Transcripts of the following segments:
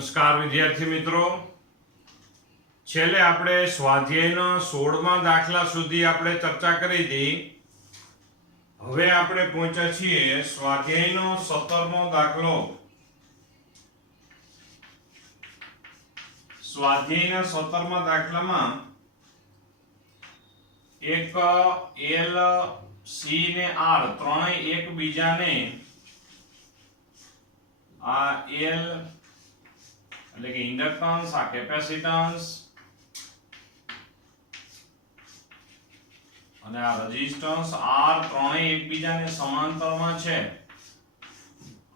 નમસ્કાર વિદ્યાર્થી મિત્રો, છેલ્લે આપણે સ્વાધ્યાયનો 16મા દાખલા સુધી આપણે ચર્ચા કરી હતી. હવે આપણે પહોંચ્યા છીએ સ્વાધ્યાયનો 17મો દાખલો. સ્વાધ્યાયના 17મા દાખલામાં એક L, C ને R ત્રણેય એકબીજાને આ L એટલે કે ઇન્ડક્ટન્સ, આ કેપેસિટન્સ અને આ રેઝિસ્ટન્સ R ત્રણેય એકબીજાને સમાંતરમાં છે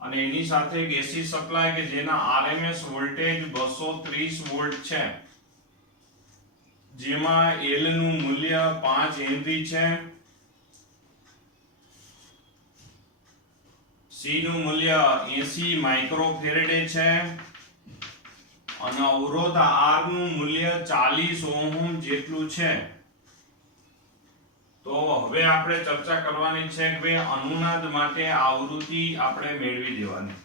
અને એની સાથે એક એસી સપ્લાય કે જેના RMS વોલ્ટેજ 230 વોલ્ટ છે, જેમાં L નું મૂલ્ય 5 હેનરી છે, C નું મૂલ્ય 80 માઇક્રોફેરેડે છે અને અવરોધ R નું મૂલ્ય 40 ઓહમ જેટલું છે. તો હવે આપણે ચર્ચા કરવાની છે કે ભાઈ અનુનાદ માટે આવૃત્તિ આપણે મેળવી દેવાની.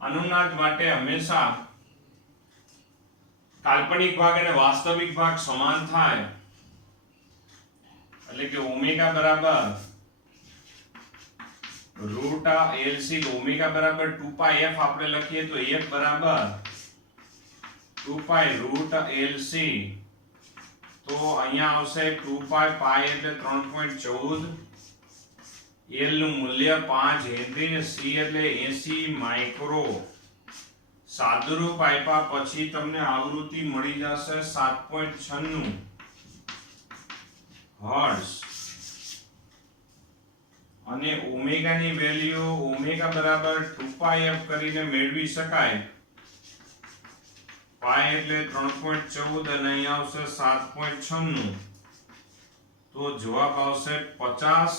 અનુનાદ માટે હંમેશા કાલ્પનિક ભાગ અને વાસ્તવિક ભાગ સમાન થાય, એટલે કે ઓમેગા બરાબર રૂટ LC, ઓમેગા બરાબર 2 f આપણે લખીએ તો f બરાબર 2 રૂટ LC. તો અહીંયા આવશે 2 પાઈ એટલે 3.14, L નું મૂલ્ય 5 હેનરી ને C એટલે 80 માઇક્રો. સાદુરૂપ આપ્યા પછી તમને આવૃત્તિ મળી જશે 7.96 હર્ટ્ઝ અને ઓમેગા ની વેલ્યુ ઓમેગા બરાબર 2 f કરીને મેળવી શકાય. પાઈ એટલે 3.14 અને અહીંયા આવશે 7.96, તો જવાબ આવશે 50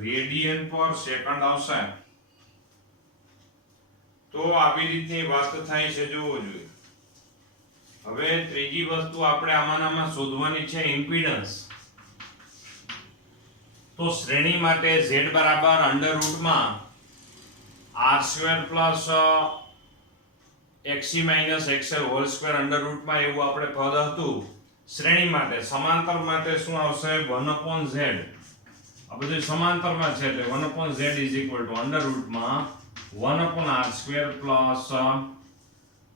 રેડિયન પર સેકન્ડ આવશે. તો આવી રીતની વાત થાય છે, જોવું જોઈએ. હવે ત્રીજી વસ્તુ આપણે આમાં શોધવાની છે ઇમ્પિડન્સ. તો શ્રેણી માટે Z બરાબર અંડર રૂટમાં R² plus XC minus XL whole square under રૂટમાં એવું આપણે પદ હતું શ્રેણી માટે. સમાંતર માટે શું આવશે? 1/z. આ બધું સમાંતરમાં છે એટલે 1/z is equal to under રૂટમાં 1/r² plus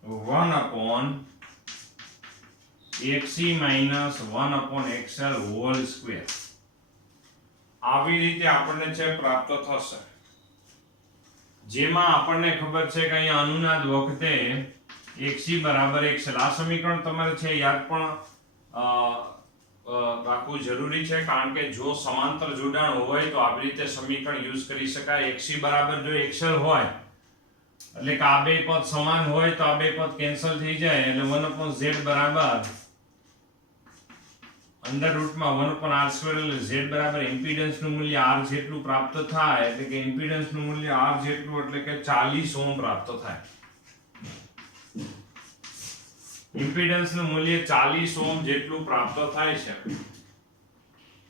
1/XC minus 1/XL whole square. આવી રીતે આપણને છે પ્રાપ્ત થશે, જેમાં આપણને ખબર છે કે અહીંયા અનુનાદ વખતે XC બરાબર XL. આ સમીકરણ તમારે છે યાદ પણ રાખવું જરૂરી છે, કારણ કે જો સમાંતર જોડાણ હોય તો આવી રીતે સમીકરણ યુઝ કરી શકાય. XC બરાબર જો XL હોય એટલે કે આ બે પદ સમાન હોય તો આ બે પદ કેન્સલ થઈ જાય એટલે 1/z બરાબર અંડર રૂટમાં 1/r² એટલે z બરાબર ઇમ્પિડન્સ નું મૂલ્ય r જેટલું પ્રાપ્ત થાય, એટલે કે ઇમ્પિડન્સ નું મૂલ્ય r જેટલું એટલે કે 40 ઓહમ પ્રાપ્ત થાય. ઇમ્પિડન્સ નું મૂલ્ય 40 ઓહમ જેટલું પ્રાપ્ત થાય છે,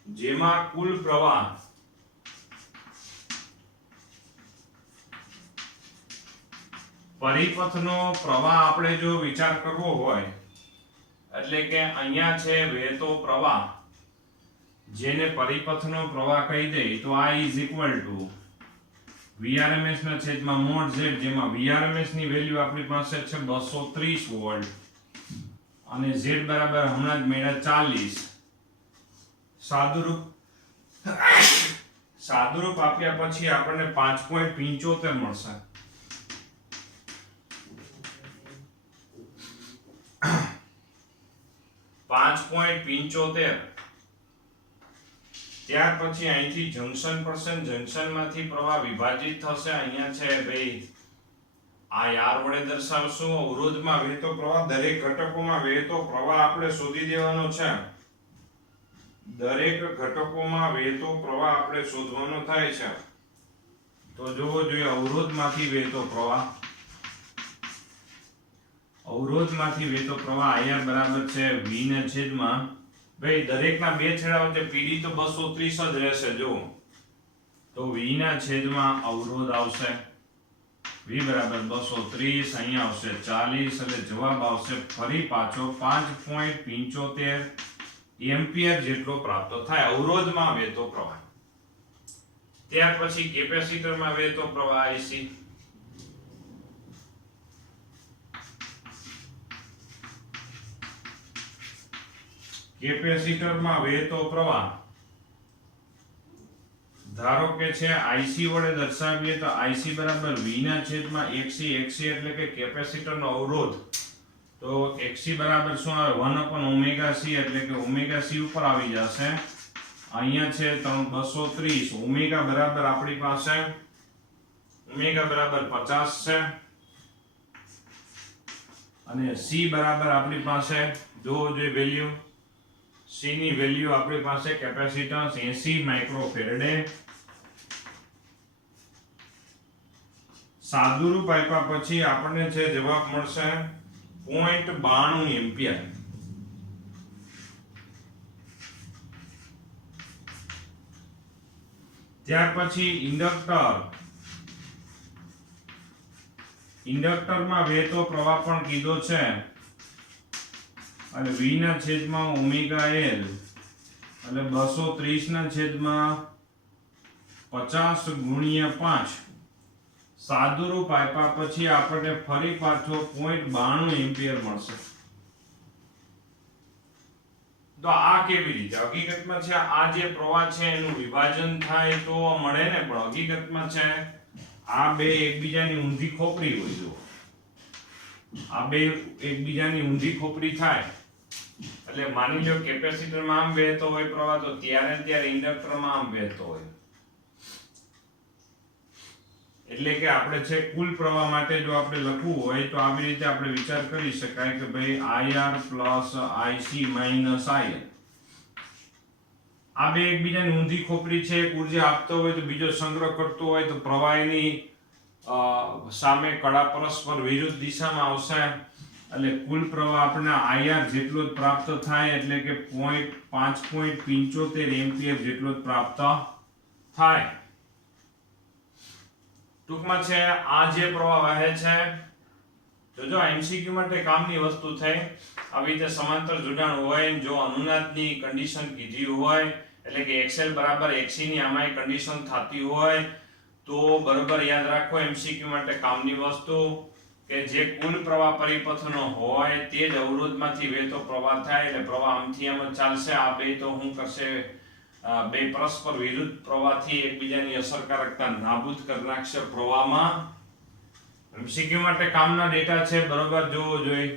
જેમાં કુલ પ્રવાહ પરિપથનો પ્રવાહ આપણે જો વિચાર કરવો હોય એટલે કે અહીંયા છે વહેતો પ્રવાહ, જેને પરિપથનો પ્રવાહ કહી દે, તો I is equal two Vrms ના છેદમાં મોડ z, જેમાં Vrms ની વેલ્યુ આપણી પાસે છે 230 વોલ્ટ અને z બરાબર હમણાં જ મેળા 40. સાદુરૂપ આપ્યા પછી આપણને 5.75 મળશે. ત્યાર પછી અહીંથી જંકશન પડશે, જંકશનમાંથી પ્રવાહ વિભાજિત થશે. અહીંયા છે ભાઈ આ R વડે દર્શાવશું. અવરોધમાં વહેતો પ્રવાહ, દરેક ઘટકોમાં વહેતો પ્રવાહ આપણે શોધી દેવાનો છે. દરેક ઘટકોમાં વહેતો પ્રવાહ આપણે શોધવાનો થાય છે. તો જોવો જોઈએ અવરોધમાંથી વહેતો પ્રવાહ. અવરોધમાંથી વહેતો પ્રવાહ IR બરાબર છે V ના છેદમાં ભાઈ દરેકના બે છેડા વચ્ચે PD તો 230 જ રહેશે. જો તો V ના છેદમાં અવરોધ આવશે V બરાબર 230, અહીંયા આવશે 40, એટલે જવાબ આવશે ફરી પાછો 5.75 એમ્પિયર જેટલો પ્રાપ્ત થાય અવરોધમાં વહેતો પ્રવાહ. ત્યાર પછી કેપેસિટરમાં વહેતો પ્રવાહ IC. કેપેસિટરમાં વહેતો પ્રવાહ ધારો કે છે IC વડે દર્શાવીએ તો IC બરાબર V ના છેદમાં XC. XC એટલે કે કેપેસિટરનો અવરોધ. તો XC બરાબર શું આવે 1/ωc એટલે કે ωc ઉપર આવી જશે. અહીંયા છે 230. ઓમેગા બરાબર આપણી પાસે ઓમેગા બરાબર 50 છે અને C બરાબર આપણી પાસે જો વેલ્યુ C ની વેલ્યુ આપણી પાસે કેપેસિટન્સ 80 માઇક્રોફેરેડે. સાદુરૂપ આપ્યા પછી આપણને જે જવાબ મળશે 0.92 એમ્પિયર. ત્યાર પછી ઇન્ડક્ટરમાં વહેતો પ્રવાહ પણ કીધો છે અને V ના છેદમાં ઓમેગા L એટલે 230 ના છેદમાં 50 ગુણ્યા 5. સાદુરૂપ આપ્યા પછી આપણને ફરી પાછો 0.92 એમ્પિયર મળશે. તો આ કેવી રીતે હકીકતમાં છે આ જે પ્રવાહ છે એનું વિભાજન થાય તો મળે ને, પણ હકીકતમાં છે આ બે એકબીજાની ઊંધી ખોપરી હોય. જો આ બે એકબીજાની ઊંધી ખોપરી થાય એટલે માની લો કેપેસિટરમાં આમ વહેતો હોય પ્રવાહ તો ત્યારે ઇન્ડક્ટરમાં આમ વહેતો હોય. એટલે કે આપણે છે કુલ પ્રવાહ માટે જો આપણે લખવું હોય તો આવી રીતે આપણે વિચાર કરી શકાય કે ભાઈ IR plus IC minus IL. આ બે એકબીજાની ઊંધી ખોપરી છે. એક ઉર્જા આપતો હોય તો બીજો સંગ્રહ કરતો હોય તો પ્રવાહીની સામે કડા પરસ્પર વિરુદ્ધ દિશામાં આવશે એટલે કુલ પ્રવાહ આપણને IR જેટલો જ પ્રાપ્ત થાય એટલે કે 5.75 એમ્પિયર જેટલો જ પ્રાપ્ત થાય. ટૂંકમાં છે આ જે પ્રવાહ વહે છે જો MCQ માટે કામની વસ્તુ થઈ. આવી રીતે સમાંતર જોડાણ હોય જો અનુનાદની કન્ડિશન કીધી હોય એટલે કે XL બરાબર XC ની આમાંય કન્ડિશન થતી હોય તો બરાબર યાદ રાખો MCQ માટે કામની વસ્તુ કે જે કુલ પ્રવાહ પરિપથનો હોય તે જ અવરોધમાંથી વહેતો પ્રવાહ થાય એટલે પ્રવાહ આમથી આમ જ ચાલશે. આ બે તો શું કરશે બે પરસ્પર વિરુદ્ધ પ્રવાહથી એકબીજાની અસરકારકતા નાબૂદ કરી નાખશે પ્રવાહમાં. MCQ માટે કામના ડેટા છે બરોબર જોવો જોઈએ.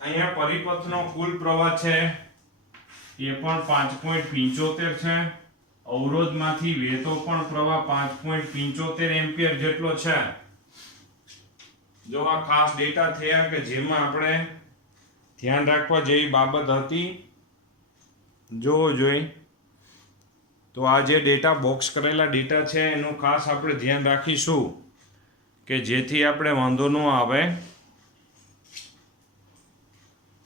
અહીંયા પરિપથનો કુલ પ્રવાહ છે એ પણ 5.75 છે. અવરોધમાંથી વહેતો પણ પ્રવાહ 5.75 એમ્પિયર જેટલો છે. જો આ ખાસ ડેટા થયા કે જેમાં આપણે ધ્યાન રાખવા જેવી બાબત હતી જોવો જોઈએ. તો આ જે ડેટા બોક્સ કરેલા ડેટા છે એનું ખાસ આપણે ધ્યાન રાખીશું કે જેથી આપણે વાંધો ન આવે.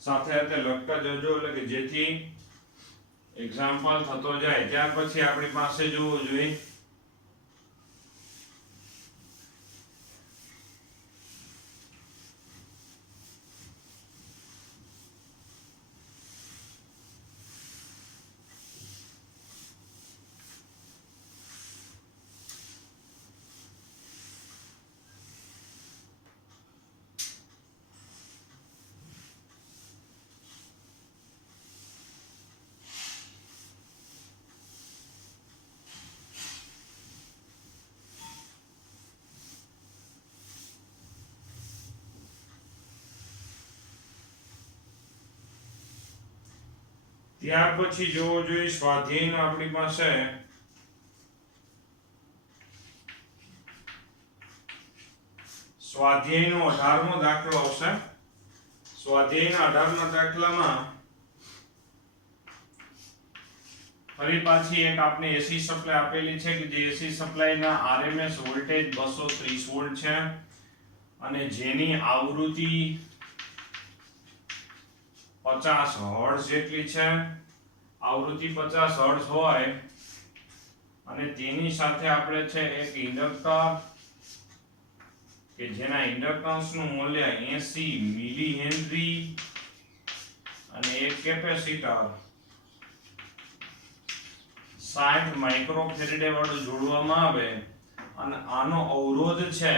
સાથે સાથે લખતા જજો એટલે કે જેથી એક્ઝામ્પલ થતો જાય. ત્યાર પછી આપણી પાસે જોવું જોઈએ ત્યાર પછી જોવો જોઈએ સ્વાધ્યાયનો આપણી પાસે સ્વાધ્યાયનો 18મો દાખલો હશે. સ્વાધ્યાયના 18મા દાખલામાં ફરી પાછી એક આપણે એસી સપ્લાય આપેલી છે કે જે એસી સપ્લાયના RMS વોલ્ટેજ 230 વોલ્ટ છે અને જેની આવૃત્તિ 50 હર્ટ્ઝ જેટલી છે. આવૃત્તિ 50 હર્ટ્ઝ હોય અને તેની સાથે આપણે છે એક ઇન્ડક્ટર કે જેના ઇન્ડક્ટન્સનું મૂલ્ય 80 મિલી હેનરી અને એક કેપેસિટર 60 માઇક્રોફેરેડે વાળું જોડવામાં આવે અને આનો અવરોધ છે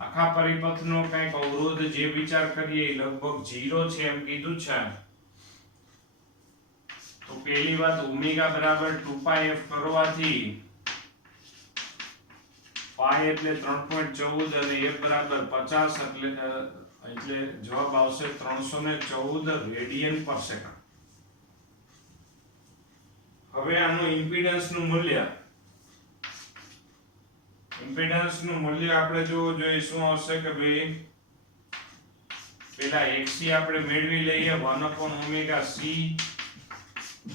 આખા પરિપથનો કંઈક અવરોધ જે વિચાર કરીએ લગભગ 0 છે એમ કીધું છે. તો પહેલી વાત ઓમેગા બરાબર 2πf કરવાથી પાઈ એટલે 3.14 અને f બરાબર 50 એટલે જવાબ આવશે 314 રેડિયન પર સેકન્ડ. હવે આનું ઇમ્પિડન્સનું મૂલ્ય આપણે જો જોઈએ શું આવશે કે ભાઈ પેલા xc આપણે મેળવી લઈએ 1/omega c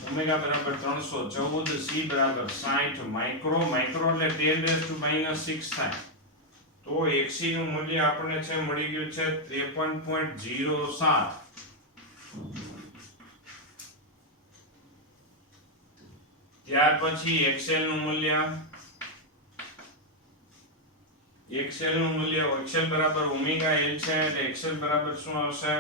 ઓમેગા બરાબર 314 c બરાબર 60 માઇક્રો એટલે 10⁻⁻6 થાય. તો xc નું મૂલ્ય આપણને છે મળી ગયું છે 53.07. ત્યાર પછી xl નું મૂલ્ય xl બરાબર ઓમેગા l છે એટલે xl બરાબર શું આવશે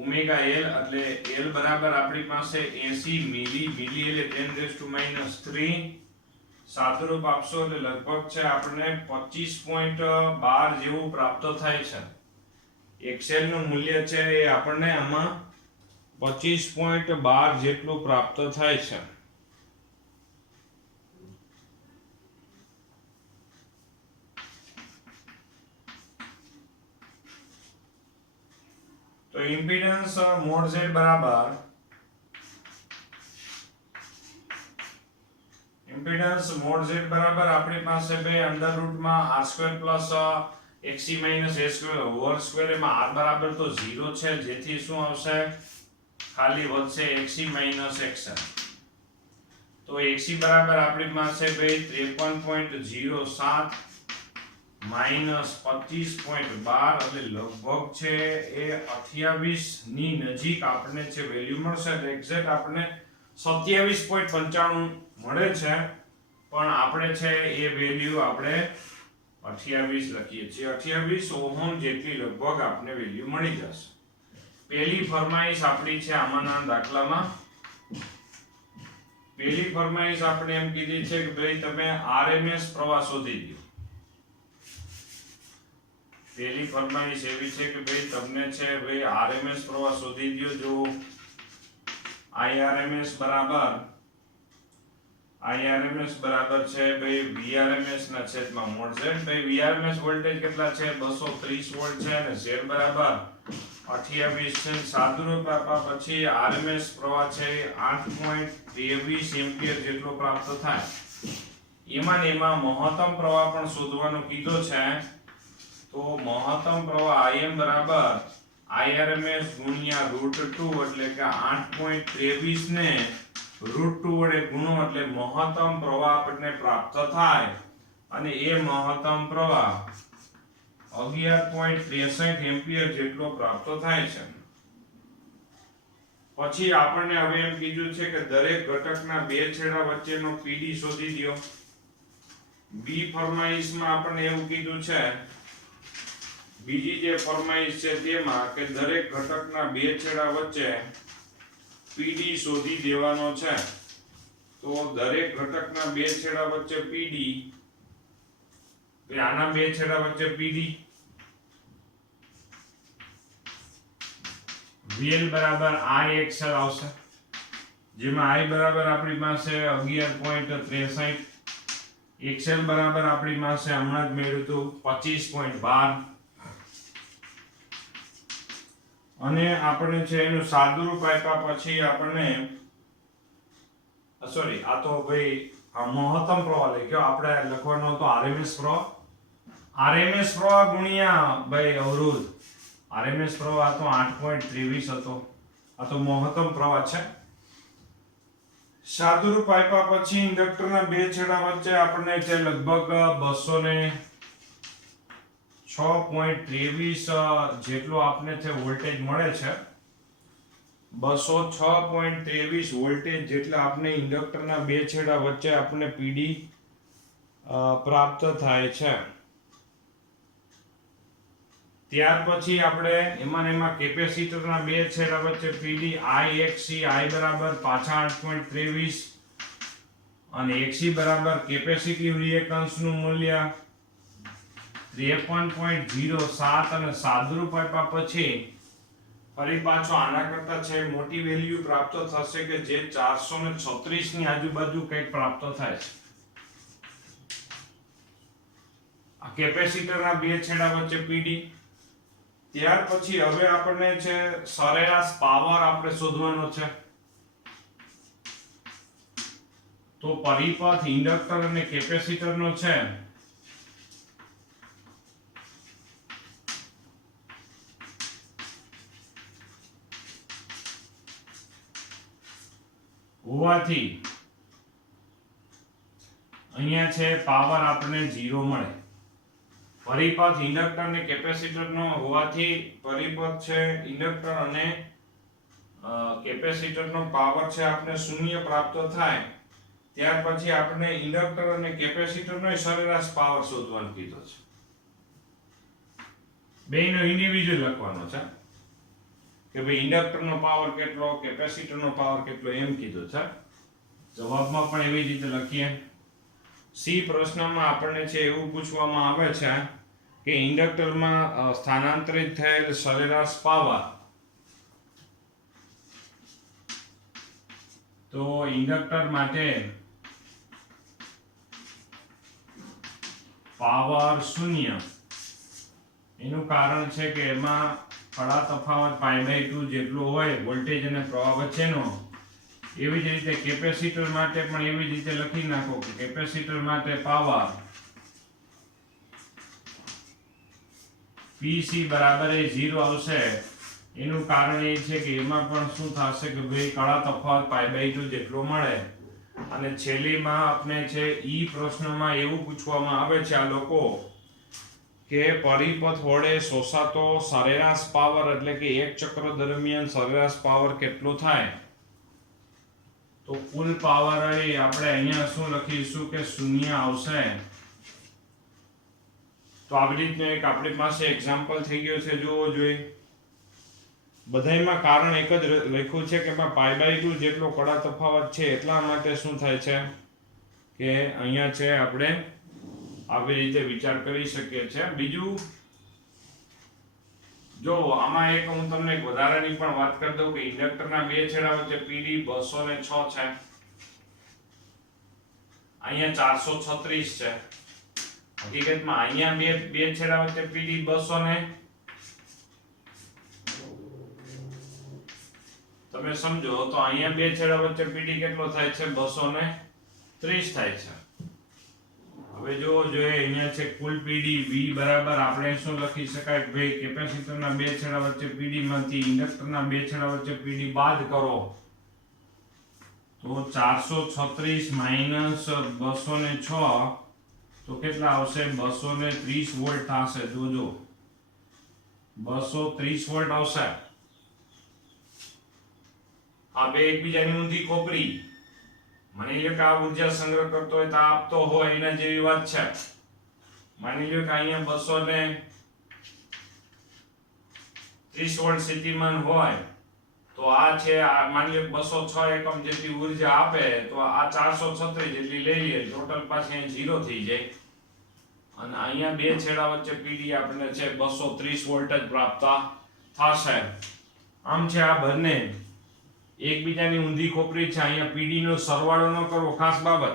ઓમેગા l એટલે l બરાબર આપણી પાસે 80 મિલી એટલે 10⁻³ સાદુરૂપ આપશો એટલે લગભગ છે આપણને 25.12 જેવું પ્રાપ્ત થાય છે. xl નું મૂલ્ય છે એ આપણને આમાં 25.12 જેટલું પ્રાપ્ત થાય છે. તો ઇમ્પિડન્સ મોડ z બરાબર આપણી પાસે બે અંડર રૂટમાં r² xc a² whole square એમાં r બરાબર તો 0 છે જેથી શું આવશે ખાલી વધશે xc xl. તો xc બરાબર આપણી પાસે બે 53.07 માઈનસ 25.12 એટલે લગભગ છે એ 28 ની નજીક આપણને જે વેલ્યુ મળશે એટલે એક્ઝેક્ટ આપણને 27.95 મળે છે પણ આપણે છે એ વેલ્યુ આપણે 28 લખીએ છીએ 28 ઓહમ જેટલી લગભગ આપણને વેલ્યુ મળી જશે. પહેલી ફરમાઈશ આપણી છે આમાંના દાખલામાં આપણે એમ કીધી છે કે ભાઈ તમે RMS પ્રવાહ શોધી દો. પહેલી ફરમાઈશ એવી છે કે ભાઈ તમને છે ભાઈ RMS પ્રવાહ શોધી દો. જો IRMS બરાબર છે ભાઈ VRMS ના છેદમાં મોડ z. ભાઈ VRMS વોલ્ટેજ કેટલા છે 230 વોલ્ટ છે અને z બરાબર 28 છે. સાદુરૂપ આપ્યા પછી RMS પ્રવાહ છે 8.23 એમ્પિયર જેટલો પ્રાપ્ત થાય. એમાં મહત્તમ પ્રવાહ પણ શોધવાનો કીધો છે. તો મહત્તમ પ્રવાહ Im બરાબર IRMS ગુણ્યા √2 એટલે કે 8.23 ને √2 વડે ગુણો એટલે મહત્તમ પ્રવાહ આપણને પ્રાપ્ત થાય અને એ મહત્તમ પ્રવાહ 11.63 એમ્પિયર જેટલો પ્રાપ્ત થાય છે. પછી આપણને હવે એમ કીધું છે કે દરેક ઘટકના બે છેડા વચ્ચેનો PD શોધી દો. બી ફરમાઈશમાં આપણને એવું કીધું છે બીજી જે ફરમાઈશ છે તેમાં કે દરેક ઘટકના બે છેડા વચ્ચે PD શોધી દેવાનો છે. તો દરેક ઘટકના બે છેડા વચ્ચે PD આના બે છેડા વચ્ચે PD VL બરાબર IXL આવશે જેમાં I બરાબર આપણી પાસે 11.63 XL બરાબર આપણી પાસે હમણાં જ મેળવ્યું હતું 25.12 અને આપણે છે એનું સાદુરૂપ આપ્યા પછી આપણને સોરી આ તો ભાઈ આ મહત્તમ પ્રવાહ લઈ ગયો આપણે લખવાનો હતો RMS પ્રવાહ ગુણ્યા ભાઈ અવરોધ. RMS પ્રવાહ તો 8.23 હતો. આ તો મહત્તમ પ્રવાહ છે. સાદુરૂપ આપ્યા પછી ઇન્ડક્ટરના બે છેડા વચ્ચે આપણને જે લગભગ 206.23 જેટલો આપને છે વોલ્ટેજ મળે છે. 206.23 વોલ્ટેજ જેટલા આપણે ઇન્ડક્ટરના બે છેડા વચ્ચે આપણે પીડી પ્રાપ્ત થાય છે. ત્યાર પછી આપણે એમાં કેપેસિટરના બે છેડા વચ્ચે પીડી I1C I બરાબર પાછા 8.23 અને XC બરાબર કેપેસિટિવ રિએક્ટન્સ નું મૂલ્ય 53.07 અને સાદુરૂપ આપ્યા પછી ફરી પાછો આના કરતા છે મોટી વેલ્યુ પ્રાપ્ત થશે કે જે 436 ની આજુબાજુ કંઈક પ્રાપ્ત થાય છે. આ કેપેસિટરના બે છેડા વચ્ચે પીડી. ત્યાર પછી હવે આપણને છે સરેરાશ પાવર આપણે શોધવાનો છે. તો પરિપથ ઇન્ડક્ટર અને કેપેસિટરનો છે હોવાથી અહીંયા છે પાવર આપણને 0 મળે. પરિપથ ઇન્ડક્ટર અને કેપેસિટરનો હોવાથી પરિપથ છે ઇન્ડક્ટર અને કેપેસિટરનો પાવર છે આપણે 0 પ્રાપ્ત થાય. ત્યાર પછી આપણે ઇન્ડક્ટર અને કેપેસિટરનો સરેરાશ પાવર શોધવાનું કીધો છે. બેયનો ઇન્ડિવિડ્યુઅલ લખવાનો છે કે ભાઈ ઇન્ડક્ટરનો પાવર કેટલો, કેપેસિટરનો પાવર કેટલો એમ કીધું છે. જવાબમાં પણ એવી રીતે લખીએ. સી પ્રશ્નમાં આપણને છે એવું પૂછવામાં આવે છે કે ઇન્ડક્ટરમાં સ્થાનાંતરિત થયેલ સરેરાશ પાવર. તો ઇન્ડક્ટર માટે પાવર 0 એનું કારણ છે કે એમાં કડા તફાવત π/2 જેટલો હોય વોલ્ટેજ અને પ્રવાહ વચ્ચેનો. એવી જ રીતે કેપેસિટર માટે પણ એવી જ રીતે લખી નાખો કે કેપેસિટર માટે પાવર PC બરાબર 0 આવશે. એનું કારણ એ છે કે એમાં પણ શું થશે કે ભાઈ કડા તફાવત π/2 જેટલો મળે. અને છેલ્લીમાં આપણે છે ઈ પ્રશ્નમાં એવું પૂછવામાં આવે છે આ લોકો કે પરિપથ વડે શોષાતો સરેરાશ પાવર એટલે કે એક ચક્ર દરમિયાન સરેરાશ પાવર કેટલો થાય. તો કુલ પાવર આપણે અહીંયા શું લખીશું કે 0 આવશે. તો આવી રીતનું એક આપણી પાસે એક્ઝામ્પલ થઈ ગયો છે, જોવો જોઈએ. બધાયમાં કારણ એક જ લખ્યું છે કે π/2 જેટલો કડા તફાવત છે એટલા માટે શું થાય છે કે અહીંયા છે આપણે આવી રીતે વિચાર કરી શકીએ છીએ. બીજું જો આમાં એક હું તમને એક વધારાની પણ વાત કરી દઉં કે ઇન્ડક્ટરના બે છેડા વચ્ચે PD 206 છે, અહીંયા 436 છે. હકીકતમાં અહીંયા બે છેડા વચ્ચે PD 200 તમે સમજો તો અહીંયા બે છેડા વચ્ચે PD કેટલો થાય છે 230 થાય છે. હવે જો જોઈએ અહીંયા છે કુલ PD V બરાબર આપણે શું લખી શકાય કે ભાઈ કેપેસિટરના બે છેડા વચ્ચે PD માંથી ઇન્ડક્ટરના બે છેડા વચ્ચે PD બાદ કરો તો 436 માઈનસ 206 તો કેટલા આવશે 230 વોલ્ટ થશે. જોજો 230 વોલ્ટ આવશે. આ બે એકબીજાની ઊંધી ખોપરી. માની લો કે આ ઉર્જા સંગ્રહ કરતો હોય તો આપતો હોય એના જેવી વાત છે. માની લો કે અહીંયા 230 વોલ્ટ સ્થિતિમાન હોય તો આ છે માની લો 206 એકમ જેટલી ઉર્જા આપે તો આ 436 જેટલી લઈ લઈએ. ટોટલ પાસે 0 થઈ જાય અને અહીંયા બે છેડા વચ્ચે PD આપણને છે 230 વોલ્ટ જ પ્રાપ્ત થશે. આમ છે આ બંને એકબીજાની ઊંધી ખોપરી છે. અહીંયા PD નો સરવાળો ન કરવો, ખાસ બાબત.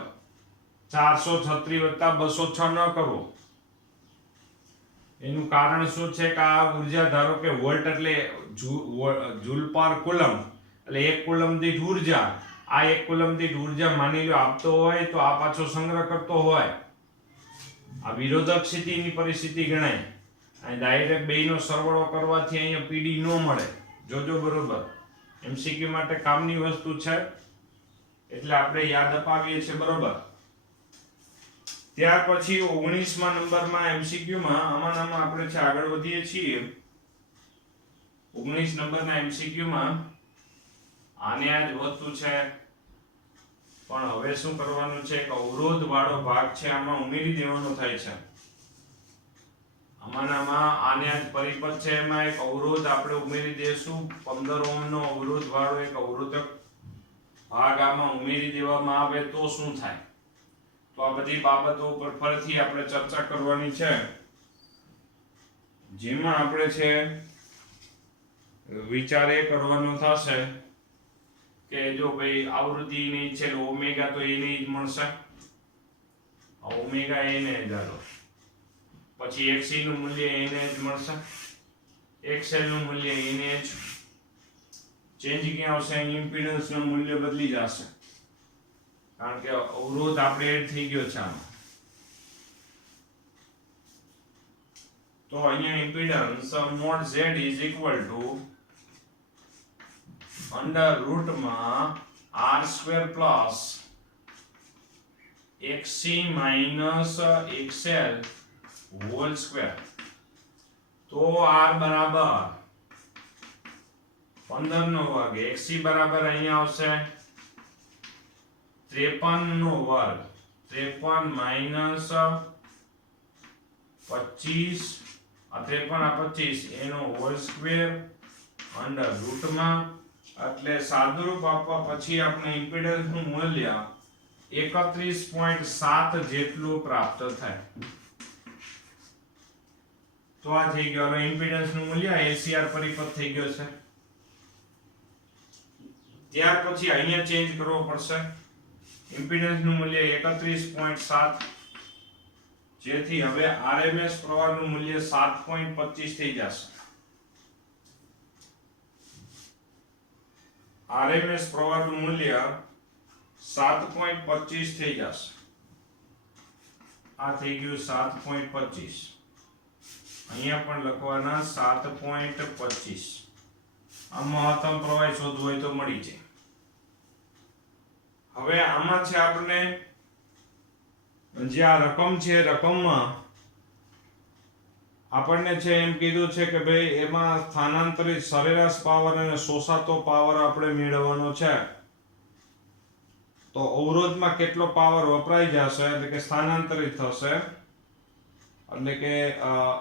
436 + 206 ન કરવો. એનું કારણ શું છે કે આ ઉર્જા ધારો કે વોલ્ટ એટલે જૂલ પર કુલમ એટલે 1 કુલમ દીઠ ઉર્જા. આ 1 કુલમ દીઠ ઉર્જા માની લો આપતો હોય તો આ પાછો સંગ્રહ કરતો હોય. આ વિરોધક સ્થિતિની પરિસ્થિતિ ગણાય. અહીં ડાયરેક્ટ બેયનો સરવાળો કરવાથી અહીંયા PD ન મળે. જોજો બરોબર. MCQ માટે કામની વસ્તુ છે એટલે આપણે યાદ અપાવીએ છીએ બરોબર. ત્યાર પછી 19મા નંબરમાં MCQ માં આમાં આપણે છે આગળ વધીએ છીએ. 19 નંબરના MCQ માં આને આ જ વસ્તુ છે, પણ હવે શું કરવાનું છે, એક અવરોધ વાળો ભાગ છે આમાં ઉમેરી દેવાનો થાય છે. આમાં આને આ જ પરિપથ છે, એમાં એક અવરોધ આપણે ઉમેરી દેશું. 15 ઓહ્મ નો અવરોધ વાળો એક અવરોધક ભાગ આમાં ઉમેરી દેવામાં આવે તો શું થાય. તો આ બધી બાબતો ઉપર ફરીથી આપણે ચર્ચા કરવાની છે, જેમાં આપણે છે વિચાર એ કરવાનો થશે કે જો ભાઈ આવૃત્તિ ની છે ઓમેગા, તો એને જ મળશે, ઓમેગા એને જ આલો. પછી xc નું મૂલ્ય એને જ મળશે, xl નું મૂલ્ય એને જ. ચેન્જ ક્યાં આવશે, ઇમ્પિડન્સ નું મૂલ્ય બદલી જશે, કારણ કે અવરોધ આપણે એડ થઈ ગયો છે આમાં. તો અહીંયા impedance mod z is equal to under રૂટમાં r square plus xc minus xl whole square. તો r બરાબર 15 નો વર્ગ, xc બરાબર અહીંયા આવશે 53 નો વર્ગ, 53 માઇનસ 25, આ 53 આ 25 એનો હોલ સ્ક્વેર અંડર રૂટમાં. એટલે સાદુરૂપ આપવા પછી આપણે ઇમ્પિડન્સ નું મૂલ્ય 31.7 જેટલું પ્રાપ્ત થાય. તો આ થઈ ગયો. હવે ઇમ્પિડન્સ નું મૂલ્ય LCR પરિપથ થઈ ગયો છે. ત્યાર પછી અહીંયા ચેન્જ કરવો પડશે. ઇમ્પિડન્સ નું મૂલ્ય 31.7, જેથી હવે RMS પ્રવાહનું મૂલ્ય 7.25 થઈ જશે. RMS પ્રવાહનું મૂલ્ય 7.25 થઈ જશે. આ થઈ ગયું 7.25. અહીંયા પણ લખવાના 7.25. આ મહત્તમ પ્રવાહ શોધવો હોય તો મળી જાય. હવે આમાં છે આપણે જે આ રકમ છે, રકમમાં આપણને છે એમ કીધું છે કે ભાઈ એમાં સ્થાનાંતરિત સરેરાશ પાવર અને શોષાતો પાવર આપણે મેળવવાનો છે. તો અવરોધમાં કેટલો પાવર વપરાઈ જશે એટલે કે સ્થાનાંતરિત થશે, એટલે કે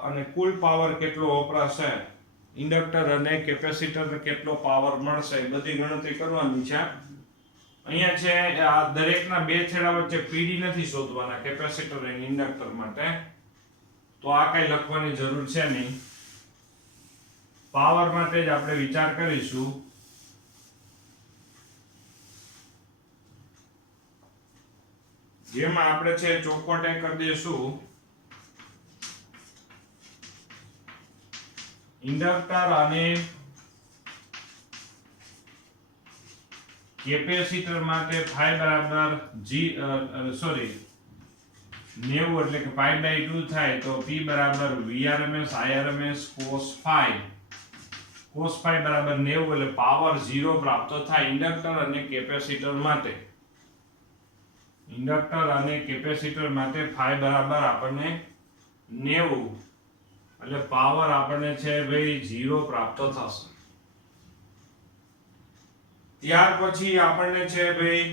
અને કુલ પાવર કેટલો વપરાશે, ઇન્ડક્ટર અને કેપેસિટરને કેટલો પાવર મળશે, એ બધી ગણતરી કરવાની છે. અહીંયા છે આ દરેકના બે છેડા વચ્ચે પીડી નથી શોધવાના, કેપેસિટર અને ઇન્ડક્ટર માટે. તો આ કઈ લખવાની જરૂર છે નહીં. પાવર માટે જ આપણે વિચાર કરીશું. જેમાં આપણે છે ચોખવટે કરી દઈશું ઇન્ડક્ટર અને કેપેસિટર માટે phi બરાબર g 90 એટલે કે pi/2 થાય. તો p બરાબર vrms irms cos phi બરાબર 90 એટલે પાવર 0 પ્રાપ્ત થાય ઇન્ડક્ટર અને કેપેસિટર માટે. ઇન્ડક્ટર અને કેપેસિટર માટે phi બરાબર આપણને 90 એટલે પાવર આપણને છે ભાઈ 0 પ્રાપ્ત થશે. ત્યાર પછી આપણને છે ભાઈ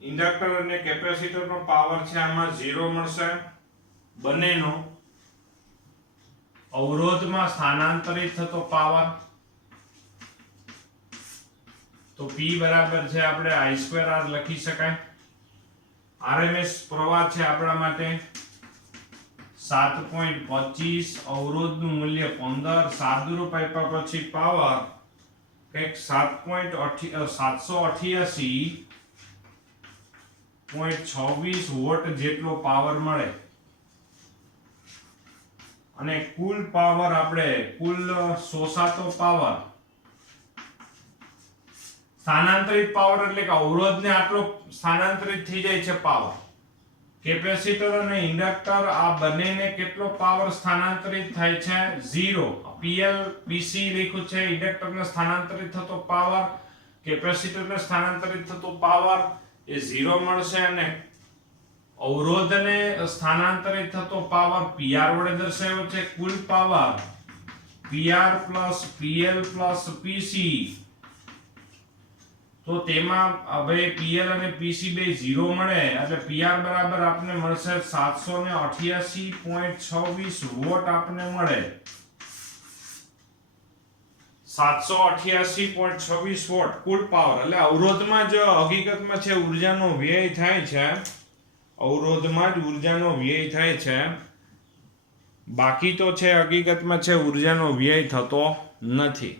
ઇન્ડક્ટર અને કેપેસિટર નો પાવર છે આમાં 0 મળશે. બંનેનો અવરોધમાં સ્થાનાંતરિત થતો પાવર, તો P બરાબર છે આપણે I2R લખી શકાય. RMS પ્રવાહ છે આપણા માટે 7.25, અવરોધનું મૂલ્ય 15, સાદુરૂપ આપ્યા પછી પાવર કંઈક 788.26 વોટ જેટલો પાવર મળે. અને કુલ પાવર આપણે કુલ શોષાતો પાવર, સ્થાનાંતરિત પાવર એટલે કે અવરોધને આટલો સ્થાનાંતરિત થઈ જાય છે પાવર. કેપેસિટર અને ઇન્ડક્ટર આ બંનેને કેટલો પાવર સ્થાનાંતરિત થાય છે 0. PL PC લખ્યું છે. ઇન્ડક્ટરને સ્થાનાંતરિત થતો પાવર, કેપેસિટરને સ્થાનાંતરિત થતો પાવર એ 0 મળશે. અને અવરોધને સ્થાનાંતરિત થતો પાવર PR વડે દર્શાવ્યો છે. કુલ power PR plus PL plus PC તો તેમાં હવે PL અને PC બે 0 મળે એટલે PR બરાબર આપણને મળશે 788.26 વોટ આપણને મળે. 788.26 વોટ કુલ પાવર. એટલે અવરોધમાં જ હકીકતમાં છે ઉર્જાનો વ્યય થાય છે. અવરોધમાં જ ઉર્જાનો વ્યય થાય છે. બાકી તો છે હકીકતમાં છે ઉર્જાનો વ્યય થતો નથી.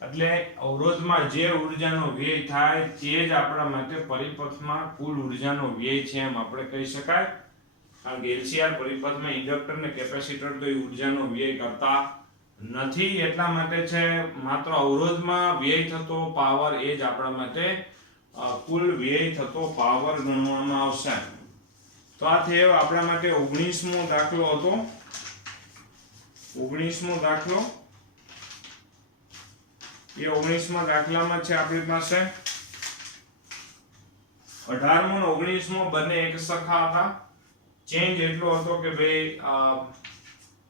એટલે અવરોધમાં જે ઉર્જાનો વ્યય થાય તે જ આપણા માટે પરિપથમાં કુલ ઉર્જાનો વ્યય છે એમ આપણે કહી શકાય. કારણ કે LCR પરિપથમાં ઇન્ડક્ટર ને કેપેસિટર તો ઉર્જાનો વ્યય કરતા નથી. એટલા માટે છે માત્ર અવરોધમાં વ્યય થતો પાવર એ જ આપણા માટે કુલ વ્યય થતો પાવર ગણવામાં આવશે. તો આ થયો આપણા માટે 19મો દાખલો હતો. 19મો દાખલો. એ 19મા દાખલામાં છે આપણી પાસે 18મો અને 19મો બંને એક સરખા હતા. ચેન્જ એટલો હતો કે ભાઈ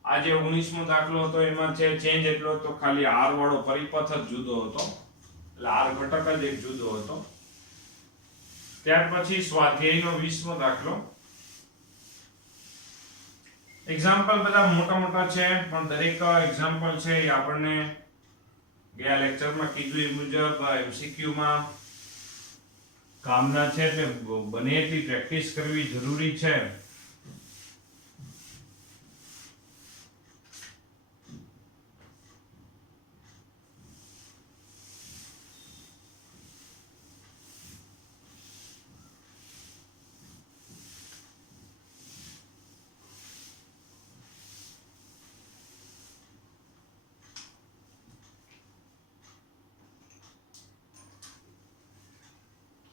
આ જે 19મો દાખલો હતો એમાં છે ચેન્જ એટલો હતો ખાલી r વાળો પરિપથ જ જુદો હતો. એટલે r ઘટક જ એક જુદો હતો. ત્યાર પછી સ્વાધ્યાયનો 20મો દાખલો. એક્ઝામ્પલ બધા મોટા મોટા છે પણ દરેક એક્ઝામ્પલ છે એ આપણને ગયા લેક્ચરમાં કીધું એ મુજબ MCQ માં કામના છે એટલે બને એટલી પ્રેક્ટિસ કરવી જરૂરી છે.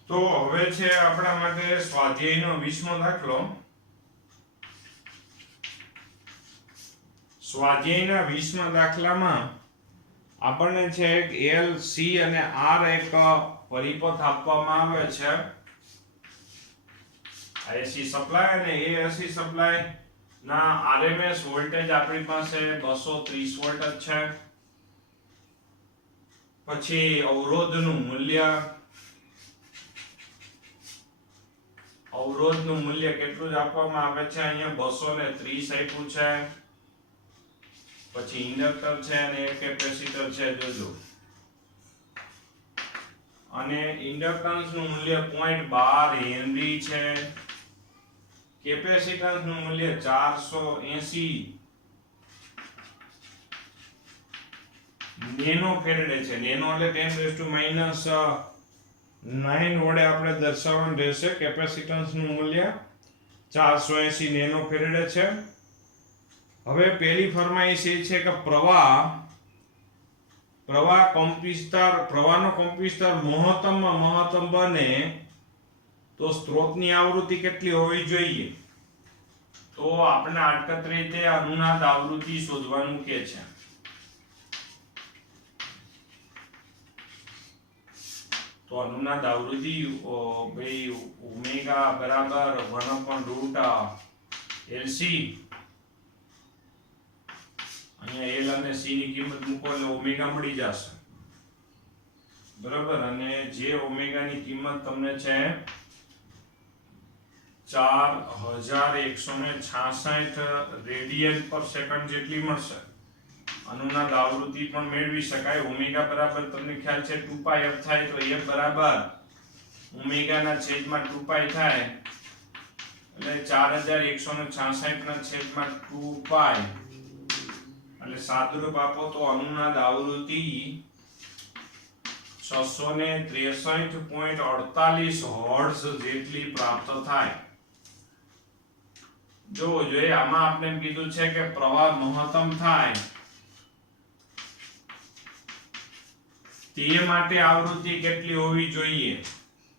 તો હવે છે આપણા માટે સ્વાધ્યાયનો 20મો દાખલો. સ્વાધ્યાયના 20મા દાખલામાં આપણને છે એક L, C અને R એક પરિપથ આપવામાં આવે છે. AC સપ્લાય અને AC સપ્લાય ના RMS વોલ્ટેજ આપણી પાસે 230 વોલ્ટ જ છે. પછી અવરોધનું મૂલ્ય કેટલું જ આપવામાં આવે છે અહીંયા 230 આપ્યું છે. પછી ઇન્ડક્ટર છે અને એક કેપેસિટર છે જોજો. અને ઇન્ડક્ટન્સ નું મૂલ્ય 0.12 હેનરી છે. કેપેસિટન્સ નું મૂલ્ય 480 નેનો ફેરેડે છે. નેનો એટલે 10⁻⁹ વડે આપણે દર્શાવવાનું રહેશે. કેપેસિટન્સ નું મૂલ્ય 480 નેનો ફેરેડે છે. હવે પહેલી ફરમાઈશ એ છે કે પ્રવાહનો કંપવિસ્તાર મહત્તમમાં મહત્તમ બને તો સ્ત્રોતની આવૃત્તિ કેટલી હોવી જોઈએ? તો આપણે અટકત રીતે અનુનાદ આવૃત્તિ શોધવાનું કે છે. તો અનુનાદ આવૃત્તિ ભાઈ ઓમેગા બરાબર 1/√LC. અહીંયા L અને C ની કિંમત મૂકો એટલે ઓમેગા મળી જશે. બરાબર. અને જે ઓમેગા ની કિંમત તમને છે 4166 રેડિયન પર સેકન્ડ જેટલી મળશે. અનુનાદ આવૃત્તિ પણ મેળવી શકાય. ઓમેગા બરાબર તમને ખ્યાલ છે 2π f થાય તો f બરાબર ઓમેગા ના છેદમાં 2π થાય એટલે 4166 ના છેદમાં 2π એટલે સાદુરૂપ આપો તો અનુનાદ આવૃત્તિ 663.48 હર્ટ્ઝ જેટલી પ્રાપ્ત થાય. જો જોઈએ આમાં આપણે એમ કીધું છે કે પ્રવાહ મહત્તમ થાય તે માટે આવૃત્તિ કેટલી હોવી જોઈએ?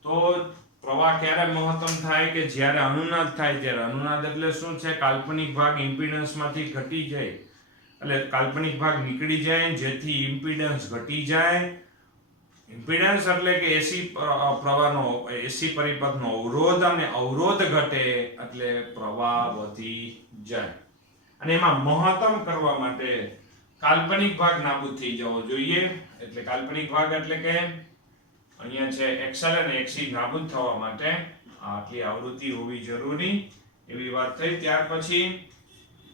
તો પ્રવાહ ક્યારે મહત્તમ થાય કે જ્યારે અનુનાદ થાય ત્યારે. અનુનાદ એટલે શું છે? કાલ્પનિક ભાગ ઇમ્પિડન્સ માંથી ઘટી જાય. એટલે કાલ્પનિક ભાગ નીકળી જાય જેથી ઇમ્પિડન્સ ઘટી જાય. ઇમ્પિડન્સ એટલે કે એસી પ્રવાહનો એસી પરિપથનો અવરોધ, અને અવરોધ ઘટે એટલે પ્રવાહ વધી જાય. અને એમાં મહત્તમ કરવા માટે કાલ્પનિક ભાગ નાબૂદ થઈ જવો જોઈએ. એટલે કાલ્પનિક ભાગ એટલે કે અહીંયા છે XL અને XC નાબૂદ થવા માટે આટલી આવૃત્તિ હોવી જરૂરી એવી વાત થઈ. ત્યાર પછી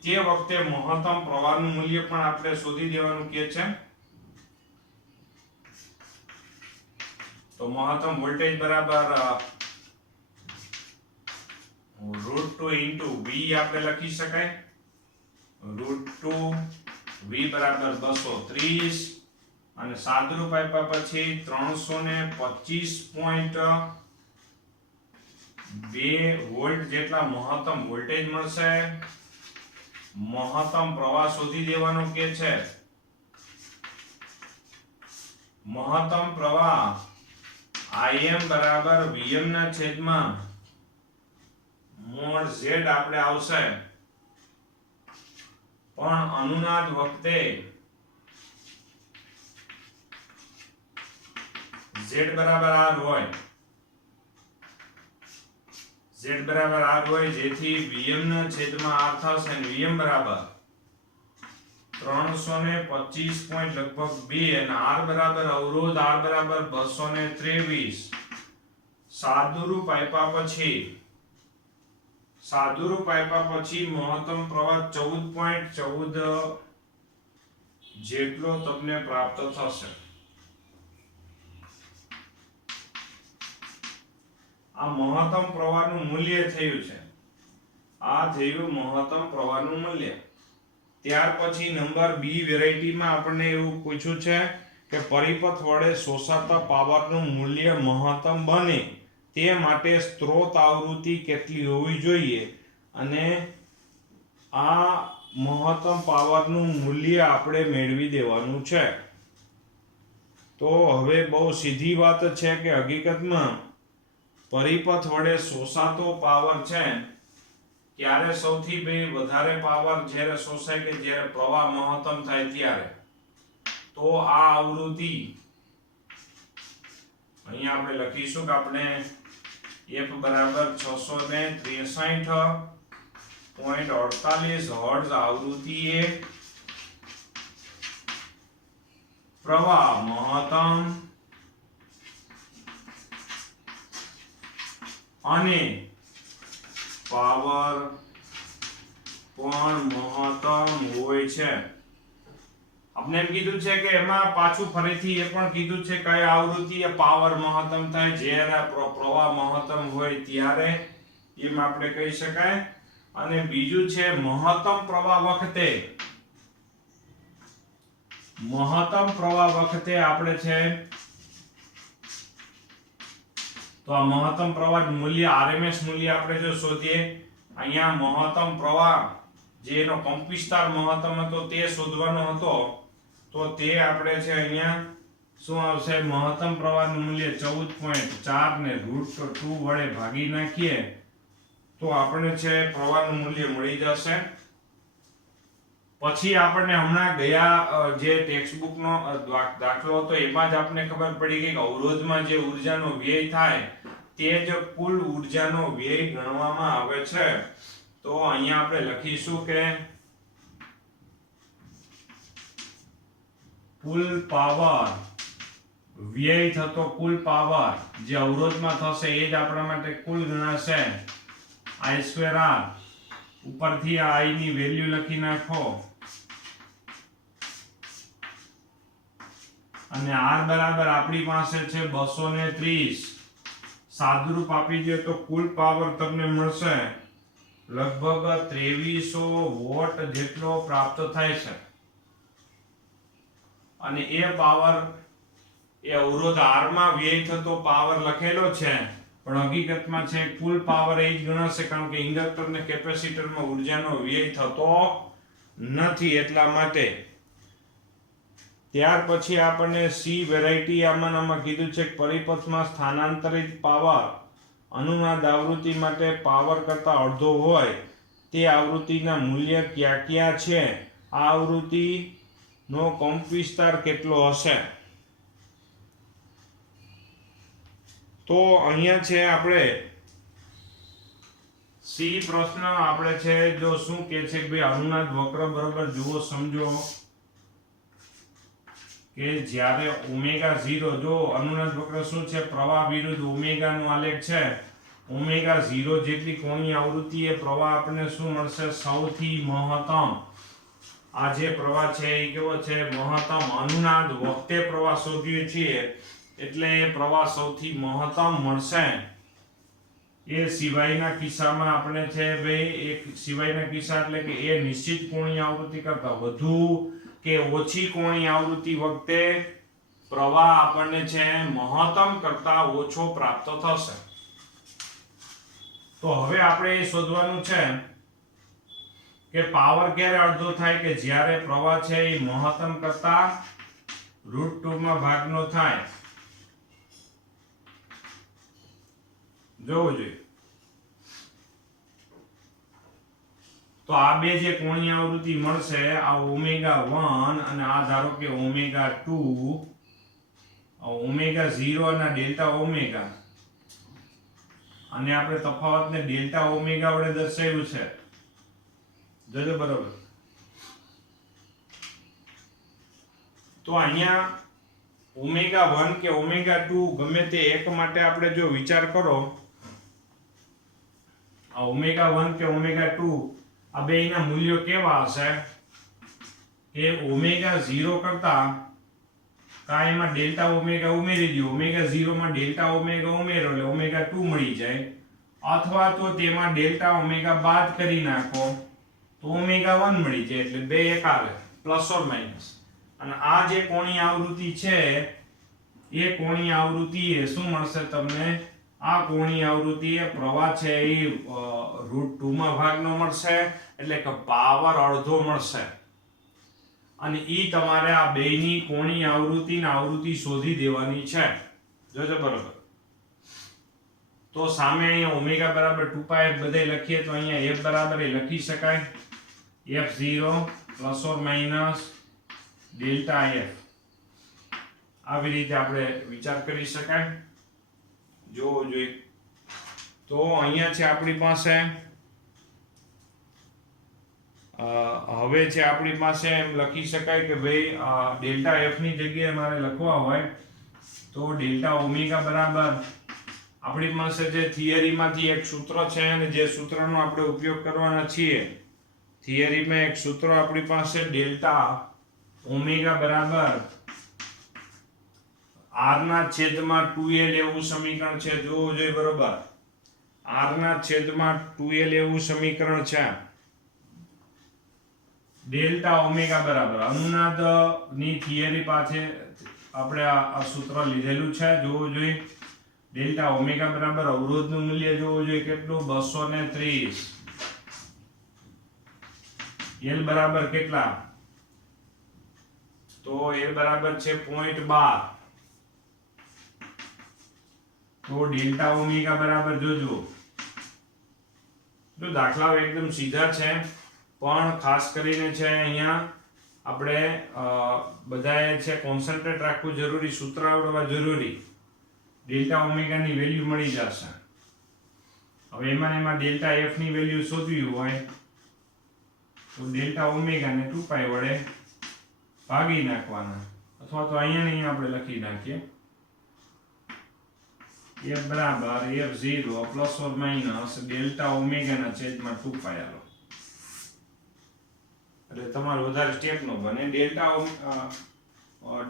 તે વખતે મહત્તમ પ્રવાહનું મૂલ્ય પણ આપણે શોધી દેવાનું કહે છે. તો મહત્તમ વોલ્ટેજ બરાબર √2 into V આપણે લખી શકાય. √2 V બરાબર 230 અને સાદુરૂપ આપ્યા પછી 325.2 વોલ્ટ જેટલા મહત્તમ વોલ્ટેજ મળશે. મહત્તમ પ્રવાહ શોધી દેવાનો કે છે. મહત્તમ પ્રવાહ Im બરાબર Vm ના છેદમાં મોડ Z આપણે આવશે. પણ અનુનાદ વખતે Z બરાબર R હોય. Z બરાબર R હોય જેથી Vm ના છેદમાં R થશે અને Vm બરાબર 325.2 અને R બરાબર અવરોધ R બરાબર 223. સાદુરૂપ આપ્યા પછી મહત્તમ પ્રવાહ 14.14 જેટલો તમને પ્રાપ્ત થશે. આ મહત્તમ પ્રવાહનું મૂલ્ય થયું છે. આ થયું મહત્તમ પ્રવાહનું મૂલ્ય. ત્યાર પછી નંબર બી વેરાયટીમાં આપણને એવું પૂછ્યું છે કે પરિપથ વડે શોષાતા પાવરનું મૂલ્ય મહત્તમ બને તે માટે સ્ત્રોત આવૃત્તિ કેટલી હોવી જોઈએ અને આ મહત્તમ પાવરનું મૂલ્ય આપણે મેળવી દેવાનું છે. તો હવે બહુ સીધી વાત છે કે હકીકતમાં પરિપથ વડે શોષાતો પાવર છે ત્યારે સૌથી વધારે પાવર જ્યારે શોષાય કે જ્યારે પ્રવાહ મહત્તમ થાય ત્યારે. તો આ આવૃત્તિ અહીંયા આપણે લખીશું કે આપણે F બરાબર 663.48 હર્ટ્ઝ આવૃત્તિએ પ્રવાહ મહત્તમ અને પાવર પણ મહત્તમ હોય છે. આપણે એમ કીધું છે કે એમાં પાછું ફરીથી એ પણ કીધું છે કે આવૃત્તિએ પાવર મહત્તમ થાય જ્યારે પ્રવાહ મહત્તમ હોય ત્યારે એમ આપણે કહી શકાય. અને બીજું છે મહત્તમ પ્રવાહ વખતે આપણે છે તો આ મહત્તમ પ્રવાહ મૂલ્ય RMS મૂલ્ય આપણે જો શોધીએ અહીંયા મહત્તમ પ્રવાહ જે એનો કંપવિસ્તાર મહત્તમ હતો તે શોધવાનો હતો. તો તે આપણે છે અહીંયા શું આવશે મહત્તમ પ્રવાહનું મૂલ્ય 14.4 ને √2 વડે ભાગી નાખીએ તો આપણે છે પ્રવાહનું મૂલ્ય મળી જશે. પછી આપણને હમણાં ગયા જે ટેક્સ્ટબુકનો દાખલો હતો એમાં જ આપણને ખબર પડી ગઈ કે અવરોધમાં જે ઊર્જાનો વ્યય થાય તે જ કુલ ઊર્જાનો વ્યય ગણવામાં આવે છે. તો અહીંયા આપણે લખીશું કે કુલ પાવર વ્યય થતો કુલ પાવર જે અવરોધમાં થશે એ જ આપણા માટે કુલ ગણાશે I²R. ઉપરથી આ I ની વેલ્યુ લખી નાખો અને R બરાબર આપણી પાસે છે 230. સાદુરૂપ આપી દે તો કુલ પાવર તમને મળશે લગભગ 2300 વોટ જેટલો પ્રાપ્ત થાય છે. અને એ પાવર એ અવરોધ R માં વ્યય થતો પાવર લખેલો છે પણ હકીકતમાં છે કુલ પાવર એ જ ગણાશે કારણ કે ઇન્ડક્ટર ને કેપેસિટરમાં ઊર્જાનો વ્યય થતો નથી એટલા માટે. ત્યાર પછી આપણને સી વેરાયટી આમાં કીધું છે કે પરિપથમાં સ્થાનાંતરિત પાવર અનુનાદ આવૃત્તિ માટે પાવર કરતા અડધો હોય તે આવૃત્તિના મૂલ્ય કયા છે. આ આવૃત્તિનો કંપવિસ્તાર કેટલો હશે. તો અહીંયા છે આપણે સી પ્રશ્ન આપણે છે જો શું કહે છે કે ભાઈ અનુનાદ વક્ર બરાબર જુઓ સમજો કે જ્યારે ઓમેગા 0, જો અનુનાદ વક્ર શું છે, પ્રવાહ વિરુદ્ધ ઓમેગા નો આલેખ છે, ઓમેગા 0 જેટલી કોણીય આવૃત્તિ એ પ્રવાહ આપણને શું મળશે, સૌથી મહત્તમ. આ જે પ્રવાહ છે એ કેવો છે, મહત્તમ. અનુનાદ વખતે પ્રવાહ શોધીએ છીએ એટલે એ પ્રવાહ સૌથી મહત્તમ મળશે. એ સિવાયના કિસ્સામાં આપણે છે ભાઈ, એક સિવાયના કિસ્સા એટલે કે એ નિશ્ચિત કોણીય આવૃત્તિ કરતા વધુ કે ઓછી કોણીય આવૃત્તિ વખતે પ્રવાહ આપણને છે મહત્તમ કરતા ઓછો પ્રાપ્ત થશે. તો હવે આપણે એ શોધવાનું છે કે પાવર ક્યારે અડધો થાય, કે જ્યારે પ્રવાહ છે એ મહત્તમ કરતા √2 માં ભાગનો થાય. જોવું જોઈએ. તો આ બે જે કોણીય આવૃત્તિ મળશે, આ ઓમેગા 1 અને આ ધારો કે ઓમેગા 2, ઓમેગા 0 અને ડેલ્ટા ઓમેગા, અને આપણે તફાવતને ડેલ્ટા ઓમેગા વડે દર્શાવ્યું છે. જોજો બરોબર. તો અહીંયા ઓમેગા 1 કે ઓમેગા 2 ગમે તે એક માટે આપણે જો વિચાર કરો, આ ઓમેગા 1 કે ઓમેગા 2 આ બેયના મૂલ્યો કેવા હશે કે ઓમેગા 0 કરતા કાયમાં ડેલ્ટા ઓમેગા ઉમેરી દો, ઓમેગા 0 માં ડેલ્ટા ઓમેગા ઉમેરો એટલે ઓમેગા 2 મળી જાય, અથવા તો તેમાં ડેલ્ટા ઓમેગા બાદ કરી નાખો તો ઓમેગા 1 મળી જાય. એટલે બે એક આવે પ્લસ ઓર માઈનસ. અને આ જે કોણીય આવૃત્તિ છે એ કોણીય આવૃત્તિ એ શું મળશે તમને, આ કોણીય આવૃત્તિ એ પ્રવાહ છે એ √2 માં ભાગનો મળશે, એટલે કે પાવર અડધો મળશે. અને ઈ તમારે આ બેયની કોણીય આવૃત્તિ ને આવૃત્તિ શોધી દેવાની છે. જોજો બરોબર. તો સામે અહીંયા ઓમેગા બરાબર 2π બધે લખીએ તો અહીંયા f બરાબર એ લખી શકાય, f0 plus or minus delta f. આવી રીતે આપણે વિચાર કરી શકાય. જોવો જોઈએ. તો અહીંયા છે આપણી પાસે હવે છે આપણી પાસે એમ લખી શકાય કે ભાઈ ડેલ્ટા f ની જગ્યાએ મારે લખવા હોય તો ડેલ્ટા ઓમેગા બરાબર આપણી પાસે જે થિયરીમાંથી એક સૂત્ર છે અને જે સૂત્રનો આપણે ઉપયોગ કરવાના છીએ, થિયરીમાં એક સૂત્ર આપણી પાસે ડેલ્ટા ઓમેગા બરાબર r ના છેદમાં 2l એવું સમીકરણ છે. જોવું જોઈએ બરોબર. r ના છેદમાં 2l એવું સમીકરણ છે. ડેલ્ટા ઓમેગા બરાબર અનુનાદ ની થિયરી પાસે આપણે આ સૂત્ર લીધેલું છે. જોવું જોઈએ. ડેલ્ટા ઓમેગા બરાબર અવરોધનું મૂલ્ય જોવું જોઈએ કેટલું, 230. l બરાબર કેટલા, તો l બરાબર છે 0.12. તો ડેલ્ટા ઓમેગા બરાબર જોજો. જો દાખલાઓ એકદમ સીધા છે પણ ખાસ કરીને છે અહીંયા આપણે બધાએ છે કોન્સન્ટ્રેટ રાખવું જરૂરી, સૂત્ર આવડવા જરૂરી. ડેલ્ટા ઓમેગા ની વેલ્યુ મળી જશે. હવે એમાં ડેલ્ટા f ની વેલ્યુ શોધવી હોય તો ડેલ્ટા ઓમેગા ને 2π વડે ભાગી નાખવાના, અથવા તો અહીંયા આપણે લખી નાખીએ f બરાબર f0 plus or minus delta omega ના છેદમાં 2π આલો. એટલે તમારે વધારે સ્ટેપ નો બને.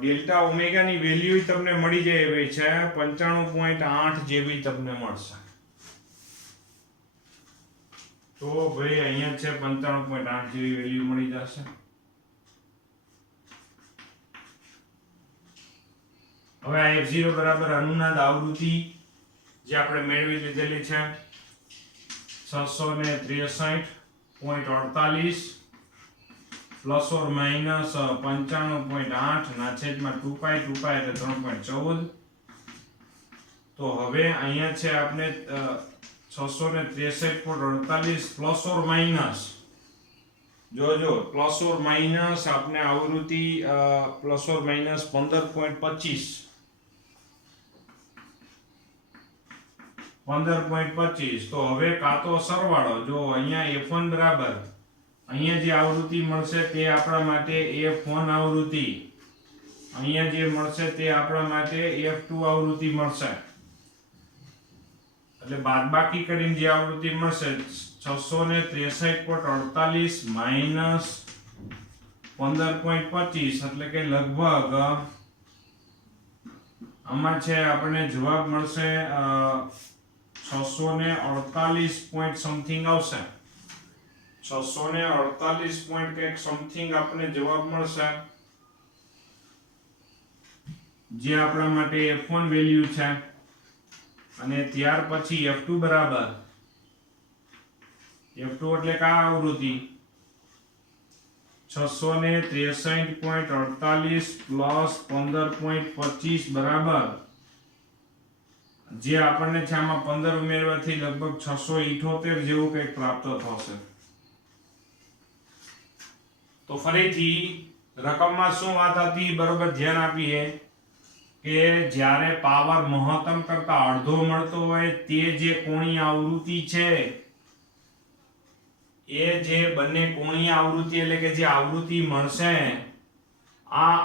ડેલ્ટા ઓમેગા ની વેલ્યુ તમને મળી જાય એવી છે 95.8 જેવી તમને મળશે. તો ભાઈ અહીંયા છે 95.8 જેવી વેલ્યુ મળી જશે. હવે આ f0 બરાબર અનુનાદ આવૃત્તિ જે આપણે મેળવી લીધેલી છે 663.48 પ્લસ ઓર માઈનસ 95.8 ના છેદમાં 2π એટલે 3.14. તો હવે અહીંયા છે આપણે 663.48 પ્લસ ઓર માઈનસ, જોજો પ્લસ ઓર માઈનસ આપણે આવૃત્તિ પ્લસ ઓર માઈનસ 15.25 તો હવે કાં તો સરવાળો, જો અહીંયા f1 બરાબર અહીંયા જે આવૃત્તિ મળશે તે આપણા માટે f1 આવૃત્તિ અહીંયા જે મળશે તે આપણા માટે F2 આવૃત્તિ મળશે, એટલે બાદબાકી કરીને જે આવૃત્તિ મળશે 663.48 માઈનસ 15.25 એટલે કે લગભગ આમાં છે આપણે જવાબ મળશે 648 પોઈન્ટ સમથિંગ આવશે, 648 પોઈન્ટ કંઈક સમથિંગ આપણે જવાબ મળશે, જે આપણા માટે F1 વેલ્યુ છે. અને ત્યાર પછી F2 બરાબર F2 એટલે કે આ આવૃત્તિ 663.48 પ્લસ 15.25 બરાબર જે આપણને છે આમાં 15 ઉમેરવાથી લગભગ 678 જેવું કંઈક પ્રાપ્ત થશે. તો ફરીથી રકમમાં શું વાત હતી બરોબર ધ્યાન આપીએ કે જ્યારે પાવર મહત્તમ કરતા અડધો મળતો હોય તે જે કોણીય આવૃત્તિ છે એ જે બંને કોણીય આવૃત્તિ એટલે કે જે આવૃત્તિ મળશે આ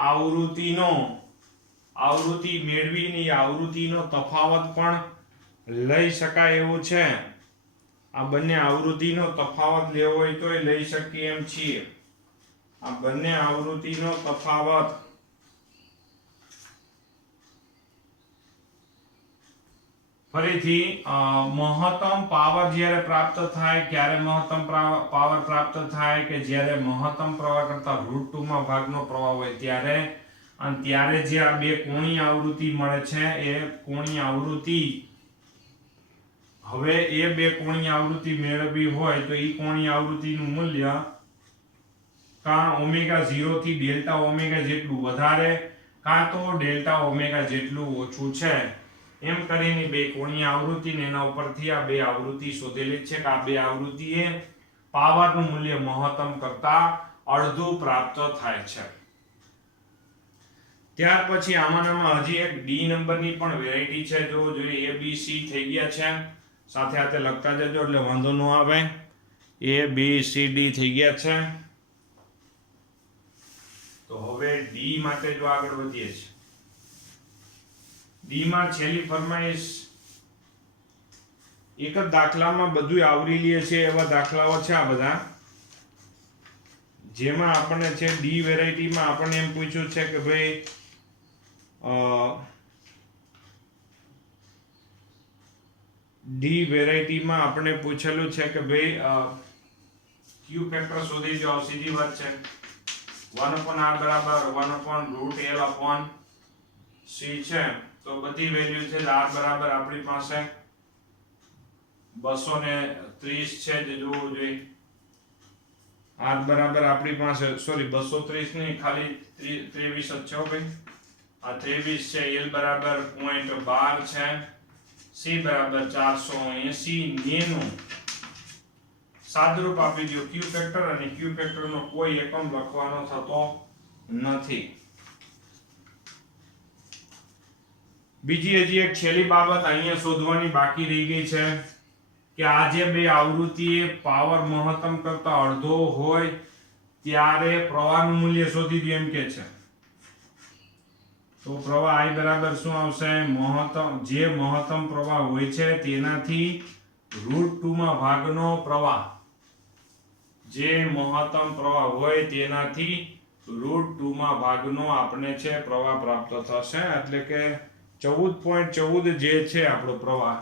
આવૃત્તિ મેળવીની આવૃત્તિનો તફાવત પણ લઈ શકાય એવું છે. આ બંને આવૃત્તિનો તફાવત લેવો હોય તો લઈ શકીએ એમ છીએ. આ બંને આવૃત્તિનો તફાવત ફરીથી મહત્તમ પાવર જ્યારે પ્રાપ્ત થાય ક્યારે મહત્તમ પાવર પ્રાપ્ત થાય કે જ્યારે મહત્તમ પ્રવાહ કરતા √2 માં ભાગનો પ્રવાહ હોય ત્યારે, અને ત્યારે જે આ બે કોણીય આવૃત્તિ મળે છે એ કોણીય આવૃત્તિ હવે એ બે કોણીય આવૃત્તિ મેળવવી હોય તો એ કોણીય આવૃત્તિનું મૂલ્ય કાં ઓમેગા 0 થી ડેલ્ટા ઓમેગા જેટલું વધારે કાં તો ડેલ્ટા ઓમેગા જેટલું ઓછું છે. એમ કરીને બે કોણીય આવૃત્તિ ને એના ઉપરથી આ બે આવૃત્તિ શોધેલી છે કે આ બે આવૃત્તિએ પાવરનું મૂલ્ય મહત્તમ કરતા અડધું પ્રાપ્ત થાય છે. ત્યાર પછી આમાંનામાં હજી એક ડી નંબરની પણ વેરાયટી છે. જો જોઈએ A B C થઈ ગયા છે, સાથે સાથે લખતા જજો એટલે વાંધો ન આવે. A B C D થઈ ગયા છે. તો હવે ડી માટે જો આગળ વધીએ છીએ, ડી માં છેલ્લી ફરમાઈશ એક જ દાખલામાં બધું આવરી લે છે એવા દાખલાઓ છે આ બધા, જેમાં આપણને છે ડી વેરાયટીમાં આપણને એમ પૂછ્યું છે કે ભાઈ ડી વેરાયટીમાં આપણે પૂછેલું છે કે ભાઈ ક્યુ ફેક્ટર શોધી જો. સીધી વાત છે 1/r બરાબર 1/√L/C છે. તો બધી વેલ્યુ છે r બરાબર આપણી પાસે 230 છે જે જોવું જોઈએ. r બરાબર આપણી પાસે સોરી 230 નહીં ખાલી 23 જ છે ભાઈ. આ 23 છે. L બરાબર 0.12 છે. C બરાબર 480 નું સાદરૂપ આપી દો Q ફેક્ટર, અને Q ફેક્ટર નો કોઈ એકમ લખવાનો થતો નથી. બીજી હજી એક છેલ્લી બાબત અહીંયા શોધવાની બાકી રહી ગઈ છે કે આ જે બે આવૃત્તિએ પાવર મહત્તમ કરતા અડધો હોય ત્યારે પ્રવાહનું મૂલ્ય શોધી દો એમ કે છે. તો પ્રવાહ I બરાબર શું આવશે? જે મહત્તમ પ્રવાહ હોય છે તેનાથી √2 માં ભાગનો પ્રવાહ, જે મહત્તમ પ્રવાહ હોય તેનાથી √2 માં ભાગનો આપણે છે પ્રવાહ પ્રાપ્ત થશે. એટલે કે 14.14 જે છે આપણો પ્રવાહ,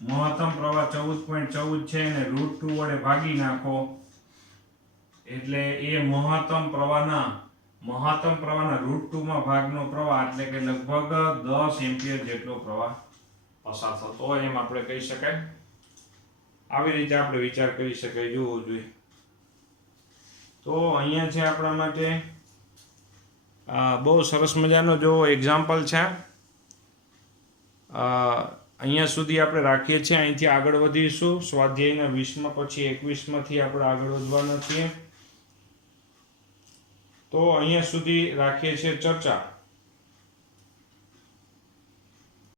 મહત્તમ પ્રવાહ 14.14 છે અને √2 વડે ભાગી નાખો એટલે એ મહત્તમ પ્રવાહના √2 માં ભાગનો પ્રવાહ એટલે કે લગભગ 10 એમ્પિયર જેટલો પ્રવાહ પસાર થતો હોય એમ આપણે કહી શકાય. આવી રીતે આપણે વિચાર કરી શકાય, જોવું જોઈએ. તો અહીંયા છે આપણા માટે બહુ સરસ મજાનો જો એક્ઝામ્પલ છે. અહીંયા સુધી આપણે રાખીએ છીએ. અહીંથી આગળ વધીશું સ્વાધ્યાયના 20માં, પછી 21માંથી આપણે આગળ વધવાના છીએ. તો અહીંયા સુધી રાખીએ છીએ ચર્ચા.